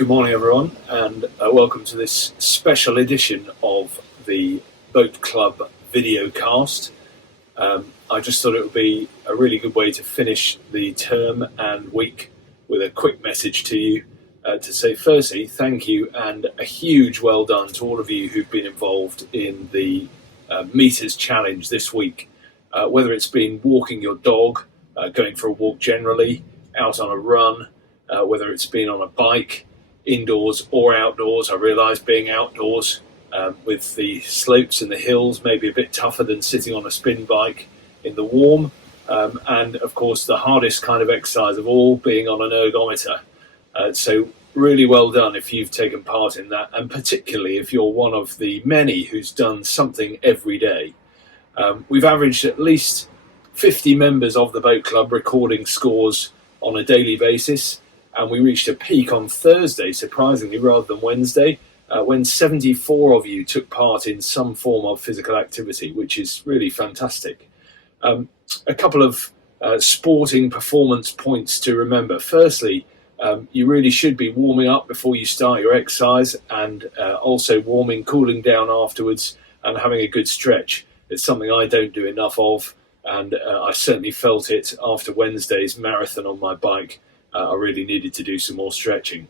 Good morning, everyone, and welcome to this special edition of the Boat Club video cast. I just thought it would be a really good way to finish the term and week with a quick message to you to say, firstly, thank you and a huge well done to all of you who've been involved in the meters challenge this week. Whether it's been walking your dog, going for a walk generally, out on a run, whether it's been on a bike, indoors or outdoors. I realise being outdoors with the slopes and the hills may be a bit tougher than sitting on a spin bike in the warm, and of course the hardest kind of exercise of all being on an ergometer. So really well done if you've taken part in that, and particularly if you're one of the many who's done something every day. We've averaged at least 50 members of the boat club recording scores on a daily basis. And we reached a peak on Thursday, surprisingly, rather than Wednesday, when 74 of you took part in some form of physical activity, which is really fantastic. A couple of sporting performance points to remember. Firstly, you really should be warming up before you start your exercise, and also cooling down afterwards, and having a good stretch. It's something I don't do enough of, and I certainly felt it after Wednesday's marathon on my bike. I really needed to do some more stretching.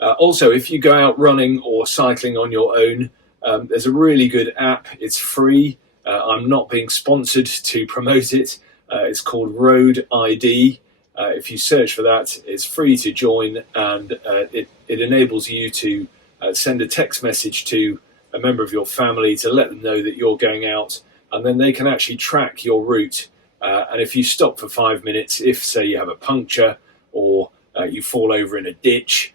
Also, if you go out running or cycling on your own, there's a really good app. It's free. I'm not being sponsored to promote it. It's called Road ID. If you search for that, it's free to join, and it enables you to send a text message to a member of your family to let them know that you're going out, and then they can actually track your route. And if you stop for 5 minutes, if, say, you have a puncture or you fall over in a ditch,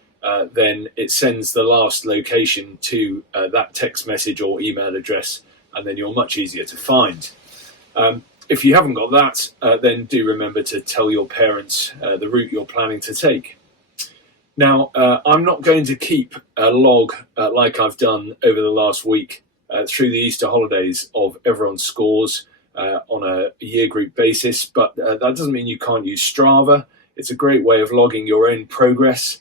then it sends the last location to that text message or email address, and then you're much easier to find. If you haven't got that, then do remember to tell your parents the route you're planning to take. Now, I'm not going to keep a log like I've done over the last week through the Easter holidays of everyone's scores on a year group basis, but that doesn't mean you can't use Strava. It's a great way of logging your own progress,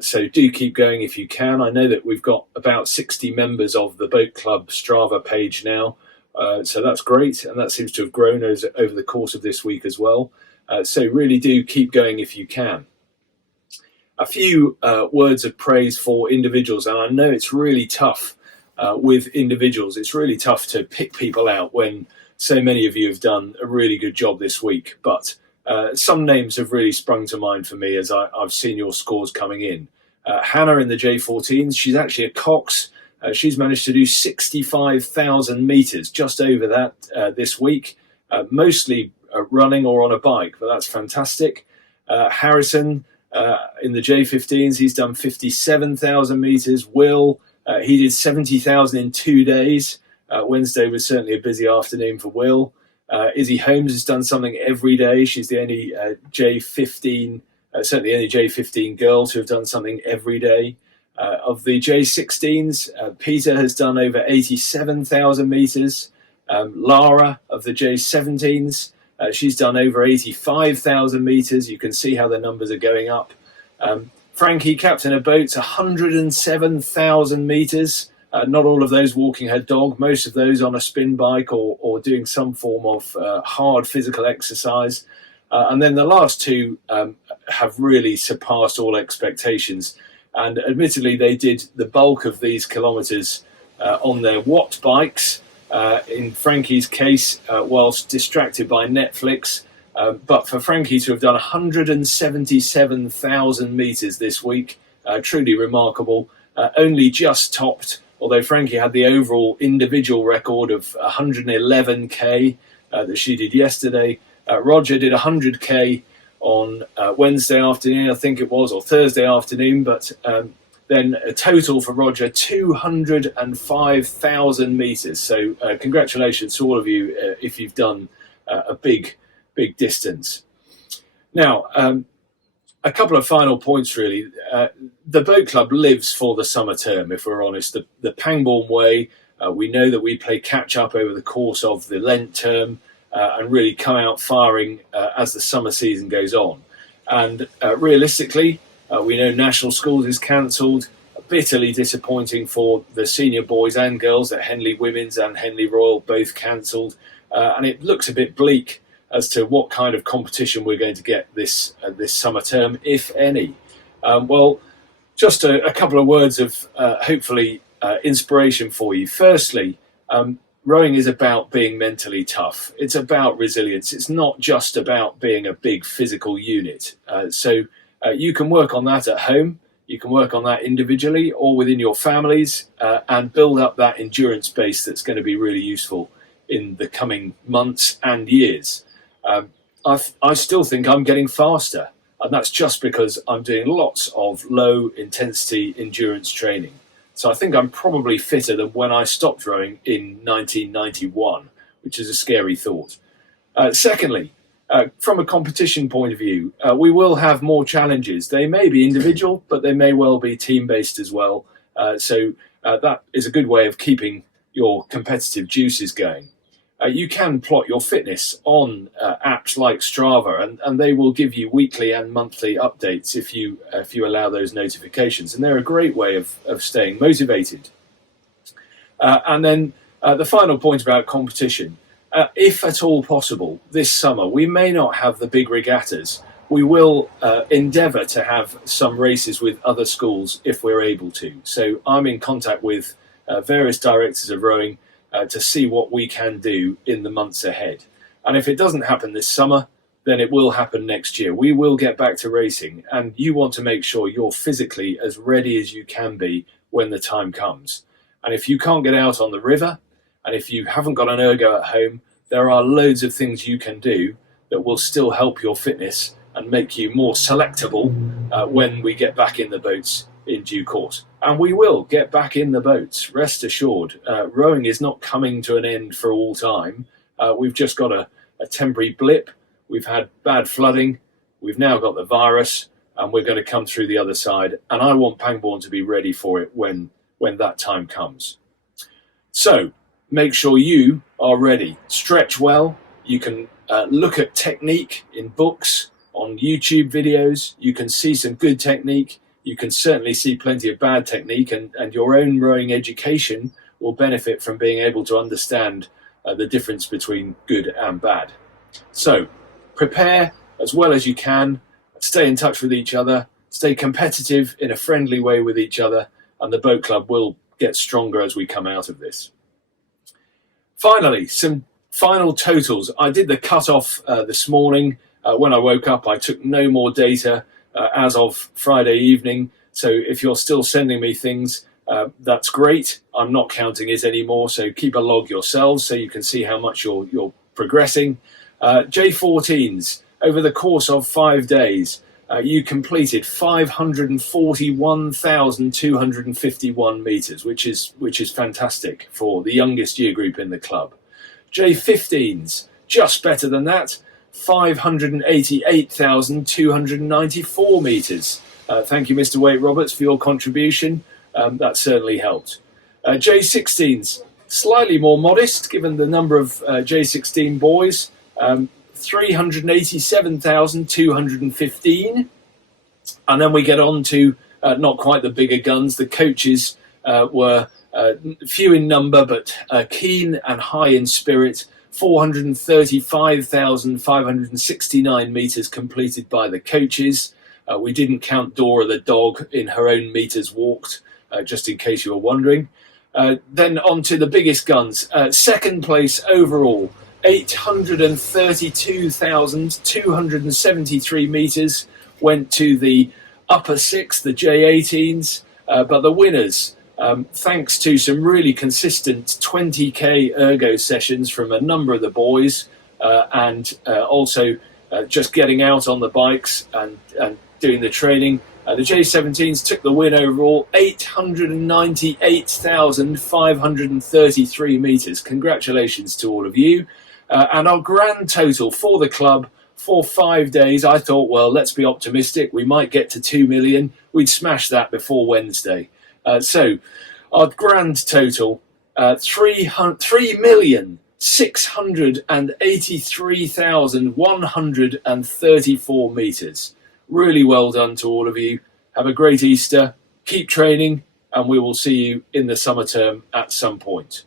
so do keep going if you can. I know that we've got about 60 members of the Boat Club Strava page now, so that's great, and that seems to have grown over the course of this week as well, so really do keep going if you can. A few words of praise for individuals, and I know it's really tough with individuals. It's really tough to pick people out when so many of you have done a really good job this week, but some names have really sprung to mind for me as I've seen your scores coming in. Hannah in the J14s, she's actually a Cox. She's managed to do 65,000 metres, just over that this week, mostly running or on a bike, but that's fantastic. Harrison in the J15s, he's done 57,000 metres. Will, he did 70,000 in 2 days. Wednesday was certainly a busy afternoon for Will. Izzy Holmes has done something every day. She's the only J15, certainly the only J15 girl to have done something every day. Of the J16s, Peter has done over 87,000 metres. Lara of the J17s, she's done over 85,000 metres. You can see how the numbers are going up. Frankie, captain of boats, 107,000 metres. Not all of those walking her dog, most of those on a spin bike or doing some form of hard physical exercise. And then the last two have really surpassed all expectations. And admittedly, they did the bulk of these kilometres on their Watt bikes, in Frankie's case, whilst distracted by Netflix. But for Frankie to have done 177,000 metres this week, truly remarkable, only just topped, although Frankie had the overall individual record of 111k that she did yesterday. Roger did 100k on Wednesday afternoon, I think it was, or Thursday afternoon, but then a total for Roger, 205,000 metres. So congratulations to all of you if you've done a big distance. Now, a couple of final points, really. The boat club lives for the summer term, if we're honest. The Pangbourne way, we know that we play catch-up over the course of the Lent term and really come out firing as the summer season goes on. And realistically, We know National Schools is cancelled. Bitterly disappointing for the senior boys and girls that Henley Women's and Henley Royal both cancelled. And it looks a bit bleak as to what kind of competition we're going to get this summer term, if any. Well, just a couple of words of hopefully inspiration for you. Firstly, rowing is about being mentally tough. It's about resilience. It's not just about being a big physical unit. So you can work on that at home. You can work on that individually or within your families and build up that endurance base that's going to be really useful in the coming months and years. I still think I'm getting faster, and that's just because I'm doing lots of low intensity endurance training. So I think I'm probably fitter than when I stopped rowing in 1991, which is a scary thought. Secondly, from a competition point of view, we will have more challenges. They may be individual, but they may well be team-based as well. So that is a good way of keeping your competitive juices going. You can plot your fitness on apps like Strava, and they will give you weekly and monthly updates if you allow those notifications. And they're a great way of staying motivated. And then the final point about competition. If at all possible, this summer, we may not have the big regattas. We will endeavour to have some races with other schools if we're able to. So I'm in contact with various directors of rowing to see what we can do in the months ahead. And if it doesn't happen this summer, then it will happen next year. We will get back to racing, and you want to make sure you're physically as ready as you can be when the time comes. And if you can't get out on the river, and if you haven't got an ergo at home, there are loads of things you can do that will still help your fitness and make you more selectable when we get back in the boats in due course. And we will get back in the boats, rest assured. Rowing is not coming to an end for all time. We've just got a temporary blip. We've had bad flooding. We've now got the virus, and we're going to come through the other side. And I want Pangbourne to be ready for it when that time comes. So make sure you are ready. Stretch well. You can look at technique in books, on YouTube videos. You can see some good technique. You can certainly see plenty of bad technique, and your own rowing education will benefit from being able to understand the difference between good and bad. So prepare as well as you can, stay in touch with each other, stay competitive in a friendly way with each other, and the boat club will get stronger as we come out of this. Finally, some final totals. I did the cut-off this morning. When I woke up, I took no more data as of Friday evening. So if you're still sending me things, that's great. I'm not counting it anymore. So keep a log yourselves so you can see how much you're progressing. J14s, over the course of 5 days, you completed 541,251 metres, which is fantastic for the youngest year group in the club. J15s, just better than that, 588,294 metres. Thank you, Mr. Waite Roberts, for your contribution. That certainly helped. J16s, slightly more modest given the number of J16 boys, 387,215. And then we get on to not quite the bigger guns. The coaches were few in number, but keen and high in spirit. 435,569 metres completed by the coaches. We didn't count Dora the dog in her own metres walked, just in case you were wondering. Then on to the biggest guns. Second place overall, 832,273 metres went to the upper six, the J18s, but the winners, thanks to some really consistent 20k ergo sessions from a number of the boys, and also just getting out on the bikes and doing the training, the J17s took the win overall, 898,533 metres. Congratulations to all of you. And our grand total for the club for 5 days, I thought, well, let's be optimistic. We might get to 2 million. We'd smash that before Wednesday. So our grand total, 3,683,134 metres. Really well done to all of you. Have a great Easter, keep training, and we will see you in the summer term at some point.